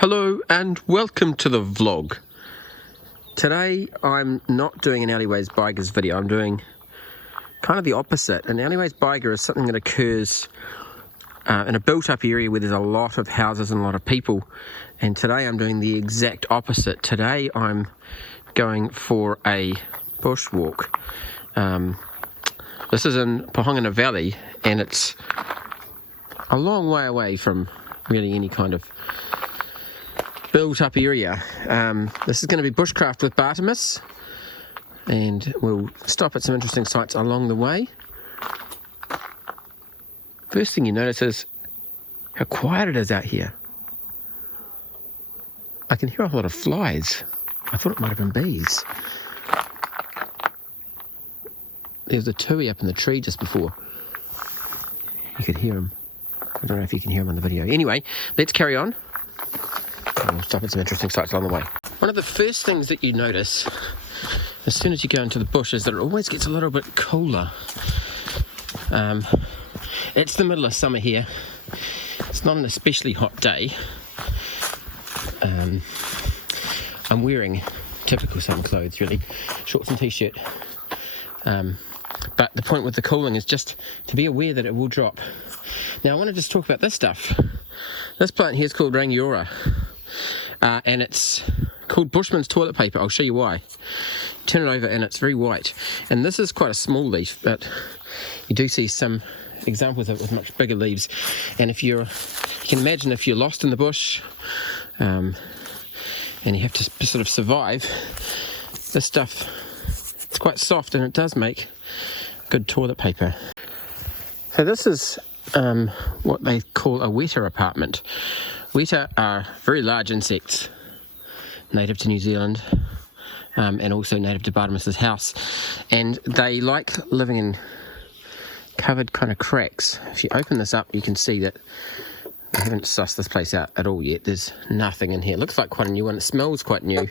Hello and welcome to the vlog. Today I'm not doing an Alleyways Bygers video, I'm doing kind of the opposite. An Alleyways Byger is something that occurs in a built up area where there's a lot of houses and a lot of people, and today I'm doing the exact opposite. Today I'm going for a bushwalk. This is in Pohongina Valley and it's a long way away from really any kind of built up area. This is going to be Bushcraft with Bartemis, and we'll stop at some interesting sites along the way. First thing you notice is how quiet it is out here. I can hear a lot of flies. I thought it might have been bees. There's a tui up in the tree just before. You could hear him. I don't know if you can hear him on the video. Anyway, let's carry on. We'll stop at some interesting sites along the way. One of the first things that you notice as soon as you go into the bush is that it always gets a little bit cooler. It's the middle of summer here. It's not an especially hot day. I'm wearing typical summer clothes really, shorts and t-shirt. But the point with the cooling is just to be aware that it will drop. Now I want to just talk about this stuff. This plant here is called Rangiora. And it's called Bushman's toilet paper. I'll show you why. Turn it over and it's very white. And this is quite a small leaf, but you do see some examples of it with much bigger leaves. And if you can imagine if you're lost in the bush and you have to sort of survive, this stuff, it's quite soft and it does make good toilet paper. So this is what they call a weta apartment. Weta are very large insects, native to New Zealand, and also native to Bartemis' house, and they like living in covered kind of cracks. If you open this up you can see that I haven't sussed this place out at all yet. There's nothing in here. It looks like quite a new one. It smells quite new,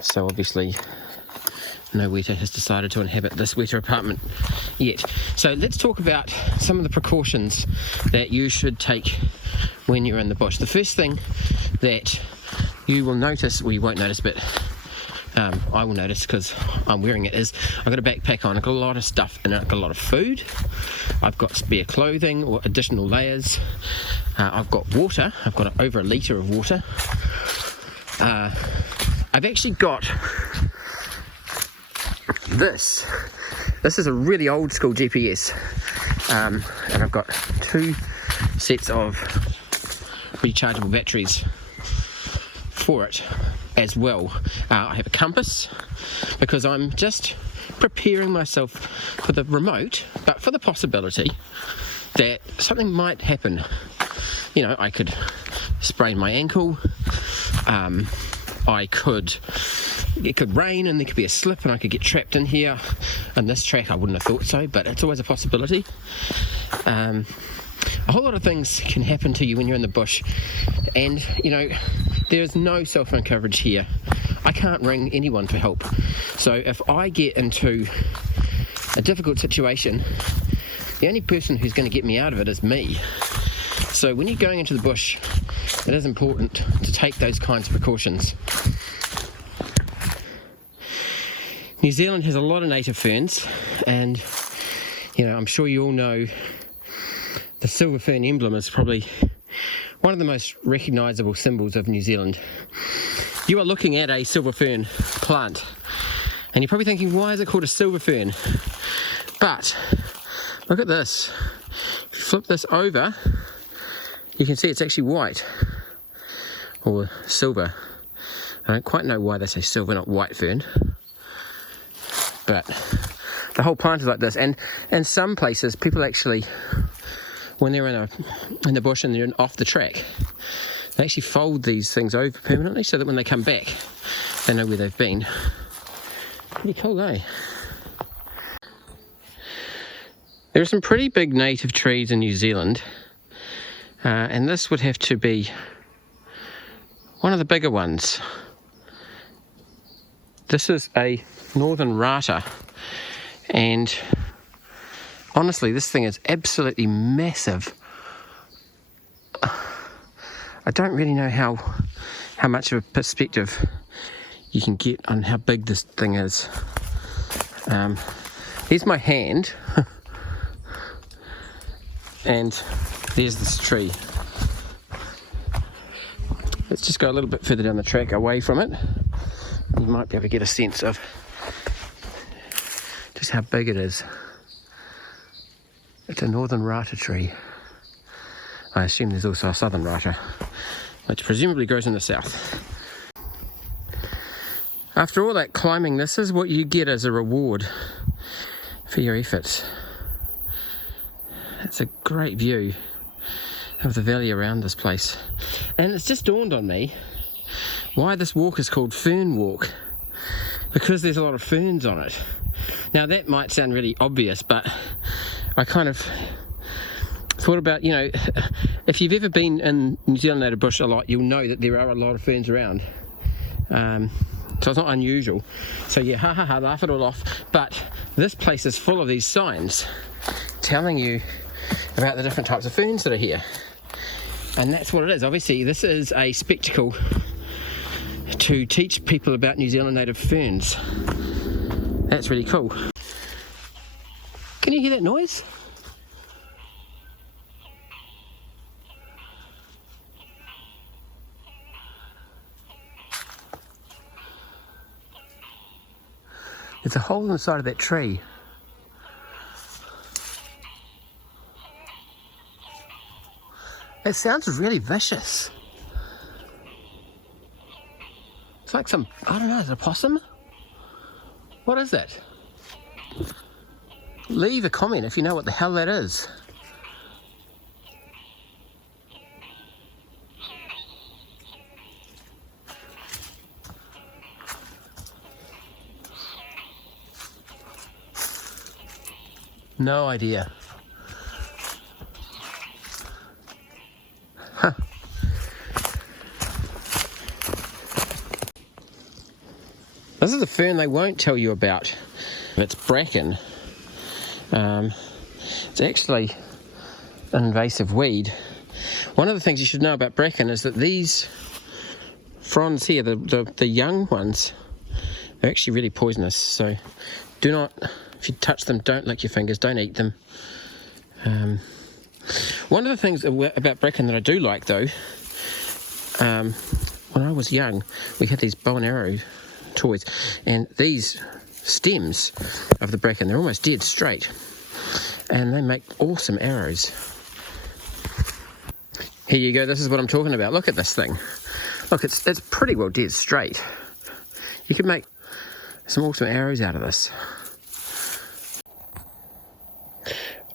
so obviously no weta has decided to inhabit this weta apartment yet. So let's talk about some of the precautions that you should take when you're in the bush. The first thing that you will notice, well you won't notice but I will notice because I'm wearing it, is I've got a backpack on. I've got a lot of stuff in it. I've got a lot of food, I've got spare clothing or additional layers, I've got water. I've got over a litre of water. I've actually got this is a really old school GPS, and I've got 2 sets of rechargeable batteries for it as well. I have a compass because I'm just preparing myself for the remote, but for the possibility that something might happen. You know, I could sprain my ankle, it could rain and there could be a slip and I could get trapped in here. And this track I wouldn't have thought so, but it's always a possibility. A whole lot of things can happen to you when you're in the bush, and you know, there's no cell phone coverage here. I can't ring anyone for help. So if I get into a difficult situation, the only person who's going to get me out of it is me. So when you're going into the bush, it is important to take those kinds of precautions. New Zealand has a lot of native ferns, and you know, I'm sure you all know the silver fern emblem is probably one of the most recognisable symbols of New Zealand. You are looking at a silver fern plant, and you're probably thinking, why is it called a silver fern? But look at this. If you flip this over, you can see it's actually white or silver. I don't quite know why they say silver, not white fern, but the whole plant is like this. And in some places people actually, when they're in the bush and they're off the track, they actually fold these things over permanently so that when they come back they know where they've been. Pretty cool, eh? There are some pretty big native trees in New Zealand, and this would have to be one of the bigger ones. This is a northern rata, and honestly this thing is absolutely massive. I don't really know how much of a perspective you can get on how big this thing is. Here's my hand, and there's this tree. Let's just go a little bit further down the track away from it. You might be able to get a sense of just how big it is. It's a northern rata tree. I assume there's also a southern rata, which presumably grows in the south. After all that climbing, this is what you get as a reward for your efforts. It's a great view of the valley around this place. And it's just dawned on me why this walk is called Fern Walk. Because there's a lot of ferns on it. Now that might sound really obvious, but I kind of thought about, you know, if you've ever been in New Zealand native bush a lot, you'll know that there are a lot of ferns around. So it's not unusual. So yeah, laugh it all off. But this place is full of these signs telling you about the different types of ferns that are here. And that's what it is. Obviously, this is a spectacle to teach people about New Zealand native ferns. That's really cool. Can you hear that noise? There's a hole in the side of that tree. It sounds really vicious. It's like some, I don't know, is it a possum? What is that? Leave a comment if you know what the hell that is. No idea. Huh. This is a fern they won't tell you about. It's bracken. It's actually an invasive weed. One of the things you should know about bracken is that these fronds here, the young ones, are actually really poisonous. So do not, if you touch them, don't lick your fingers, don't eat them. One of the things about bracken that I do like though, when I was young, we had these bow and arrow toys, and these stems of the bracken, they're almost dead straight, and they make awesome arrows. Here you go, this is what I'm talking about. Look at this thing. Look, it's pretty well dead straight. You could make some awesome arrows out of this.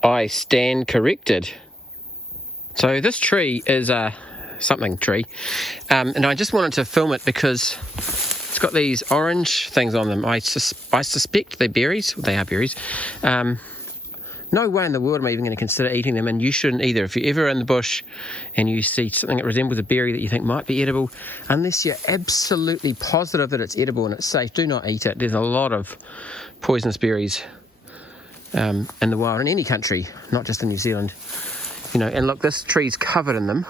I stand corrected. So this tree is a something tree, and I just wanted to film it because it's got these orange things on them. I suspect they're berries. They are berries. No way in the world am I even going to consider eating them, and you shouldn't either. If you're ever in the bush and you see something that resembles a berry that you think might be edible, unless you're absolutely positive that it's edible and it's safe, do not eat it. There's a lot of poisonous berries in the wild, in any country, not just in New Zealand. You know, and look, this tree's covered in them,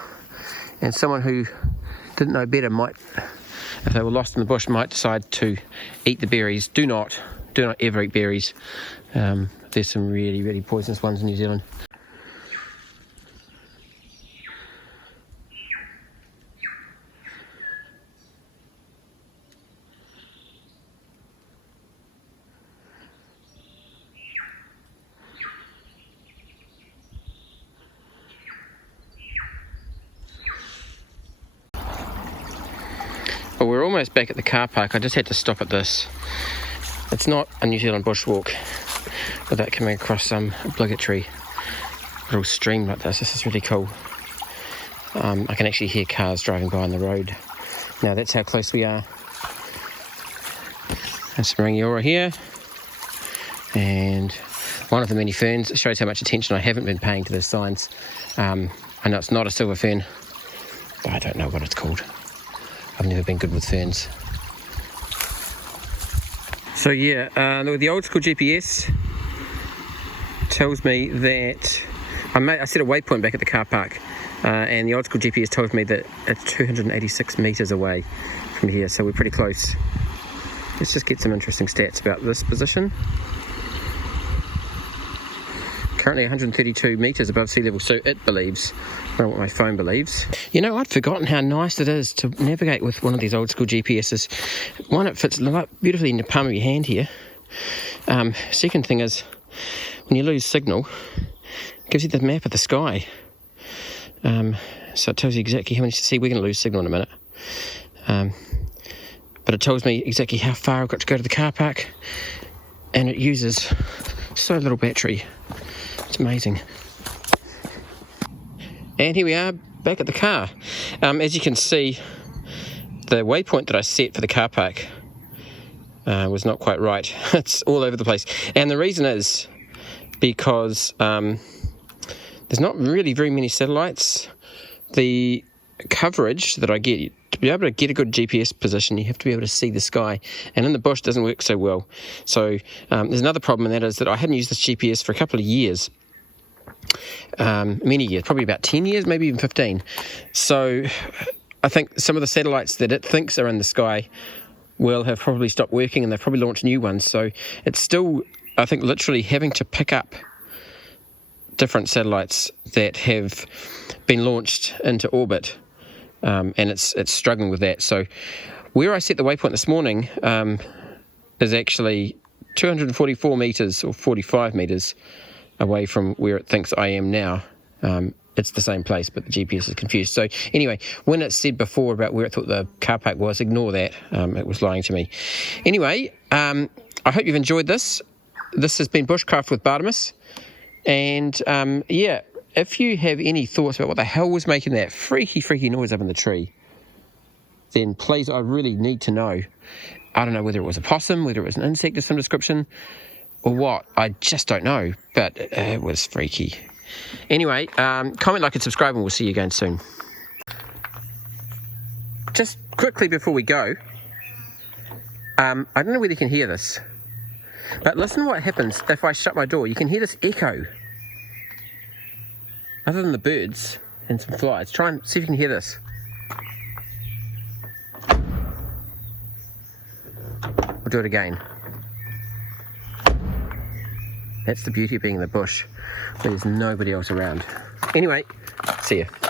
and someone who didn't know better might, if they were lost in the bush, might decide to eat the berries. Do not ever eat berries. There's some really, really poisonous ones in New Zealand. Well, we're almost back at the car park. I just had to stop at this. It's not a New Zealand bushwalk without coming across some obligatory little stream like this. This is really cool. I can actually hear cars driving by on the road. Now that's how close we are. There's some Rangiora here. And one of the many ferns. It shows how much attention I haven't been paying to the signs. I know it's not a silver fern, but I don't know what it's called. I've never been good with ferns. So yeah, the old school GPS tells me that I set a waypoint back at the car park and the old school GPS told me that it's 286 metres away from here, so we're pretty close. Let's just get some interesting stats about this position. Currently 132 metres above sea level, so it believes, I don't know what my phone believes. You know, I'd forgotten how nice it is to navigate with one of these old school GPSs. One, it fits beautifully in the palm of your hand here. Second thing is, when you lose signal, it gives you the map of the sky. So it tells you exactly how much to see. We're going to lose signal in a minute. But it tells me exactly how far I've got to go to the car park, and it uses so little battery. It's amazing. And here we are back at the car. As you can see, the waypoint that I set for the car park was not quite right. It's all over the place, and the reason is because there's not really very many satellites. The coverage that I get, to be able to get a good GPS position, you have to be able to see the sky, and in the bush doesn't work so well. So there's another problem, and that is that I hadn't used this GPS for a couple of years. Many years, probably about 10 years, maybe even 15. So I think some of the satellites that it thinks are in the sky will have probably stopped working, and they've probably launched new ones. So it's still, I think, literally having to pick up different satellites that have been launched into orbit, and it's struggling with that. So where I set the waypoint this morning is actually 244 metres or 45 metres away from where it thinks I am now. It's the same place, but the GPS is confused. So anyway, when it said before about where it thought the car park was, ignore that. It was lying to me. Anyway, I hope you've enjoyed this. This has been Bushcraft with Bartemis. And yeah, if you have any thoughts about what the hell was making that freaky noise up in the tree, then please, I really need to know. I don't know whether it was a possum, whether it was an insect of some description, or what. I just don't know, but it was freaky. Anyway, comment, like, and subscribe, and we'll see you again soon. Just quickly before we go, I don't know whether you can hear this, but listen to what happens if I shut my door. You can hear this echo. Other than the birds and some flies, try and see if you can hear this. We'll do it again. That's the beauty of being in the bush. There's nobody else around. Anyway, see ya.